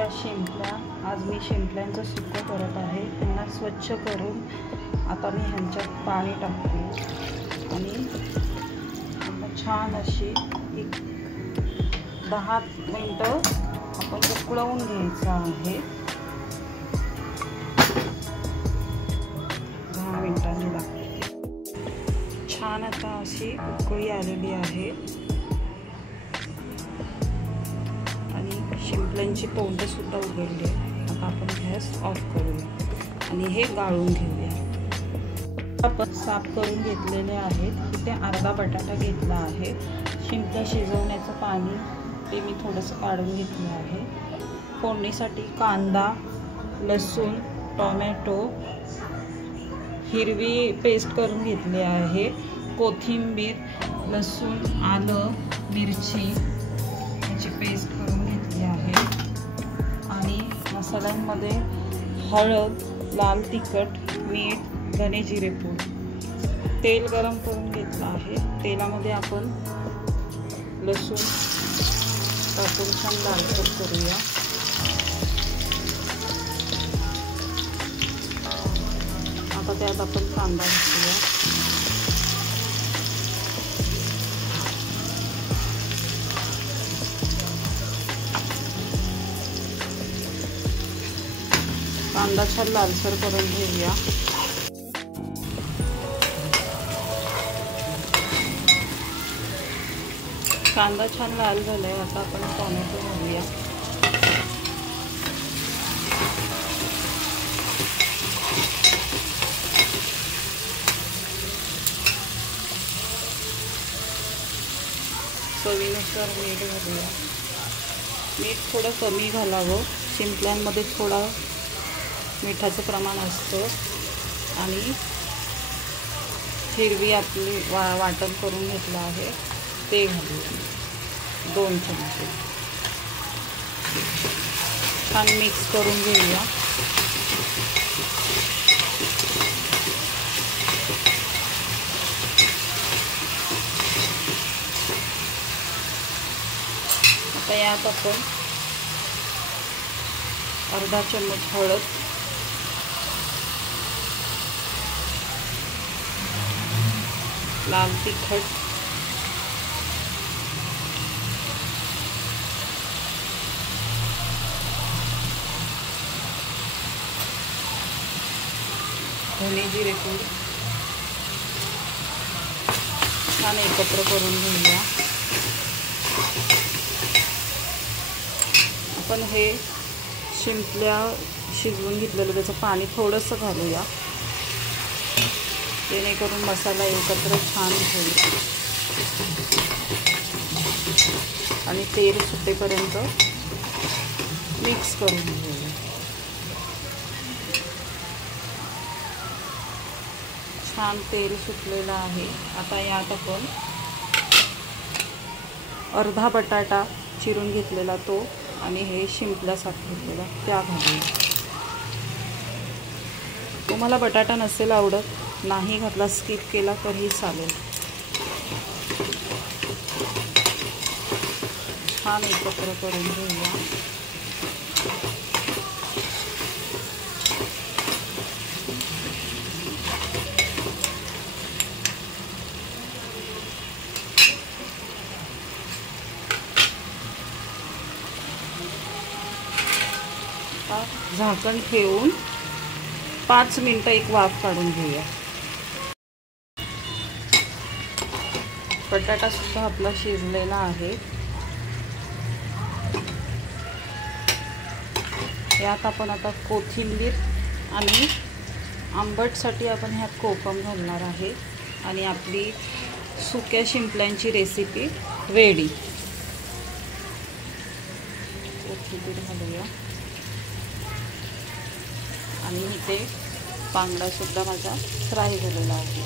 या शिंपल्या, आज मी शिंपल्यांचं सुकं करत आहे। त्यांना स्वच्छ करून आता मी ह्यांच्यात पाणी टाकते आणि छान अशी एक 10 मिनिटं आपण उकळवून घ्यायचं आहे। 10 मिनिटांनी लागते। छान आता अशी उकळी आलेली आहे आणि शिंपल्यांची पोंड सुद्धा उघडली आहे। आता आपण गॅस ऑफ करूया आणि हे गाळून घेऊया। आपण साफ करून घेतलेले आहेत। इथे अर्धा बटाटा घेतला आहे। शिंपल्या शिजवण्याचं पाणी ते मी थोडंसं काढून घेतलं आहे। फोडणीसाठी कांदा, लसूण, टोमॅटो, हिरवी पेस्ट करून घेतली आहे, कोथिंबीर, लसूण, आलं, मिरची याची पेस्ट करून घेतली आहे आणि मसाल्यांमध्ये हळद, लाल तिखट, मीठ, धने जिरे पूड, तेल गरम करून घेतलं आहे। तेलामध्ये आपण लसूण टाकून छान लालसर करूया। आता त्यात आपण कांदा घालूया। कांदा छान लालसर करून घेऊया। कांदा छान लाल झालाय। आता आपण टोमॅटो घालूया। चवीनुसार मीठ घालूया। मीठ थोडं कमी घालावं, शिंपल्यांमध्ये थोडा मिठाचं प्रमाण असतं आणि हिरवी आपली वाटण करून घेतलं आहे ते घालूया। 2 चमचे छान मिक्स करून घेऊया। आता यात आपण अर्धा चम्मच हळद, लाल तिखट, धने जिरे पूड छान एकत्र करून घेऊया। आपण हे शिंपल्या शिजवून घेतलेलं त्याचं पाणी थोडंसं घालूया, जेणेकरून मसाला एकत्र छान होईल आणि तेल सुटेपर्यंत मिक्स करून घेऊया। छान तेल सुटलेलं आहे। आता यात आपण अर्धा बटाटा चिरून घेतलेला तो आणि हे शिंपल्या साफ घेतलेला त्या घालूया। तुम्हाला बटाटा नसेल आवडत, नाही घातला, स्किप केला तरीही चालेल। छान एकत्र करून घेऊया। झाकण ठेवून 5 मिनिटं एक वाफ काढून घेऊया। बटाटा सुद्धा आपला शिजलेला आहे। यात आपण आता कोथिंबीर आणि आंबटसाठी आपण ह्यात कोकम घालणार आहे आणि आपली सुक्या शिंपल्यांची रेसिपी रेडी। कोथिंबीर घालूया आणि इथे बांगडा सुद्धा माझा फ्राय झालेला आहे।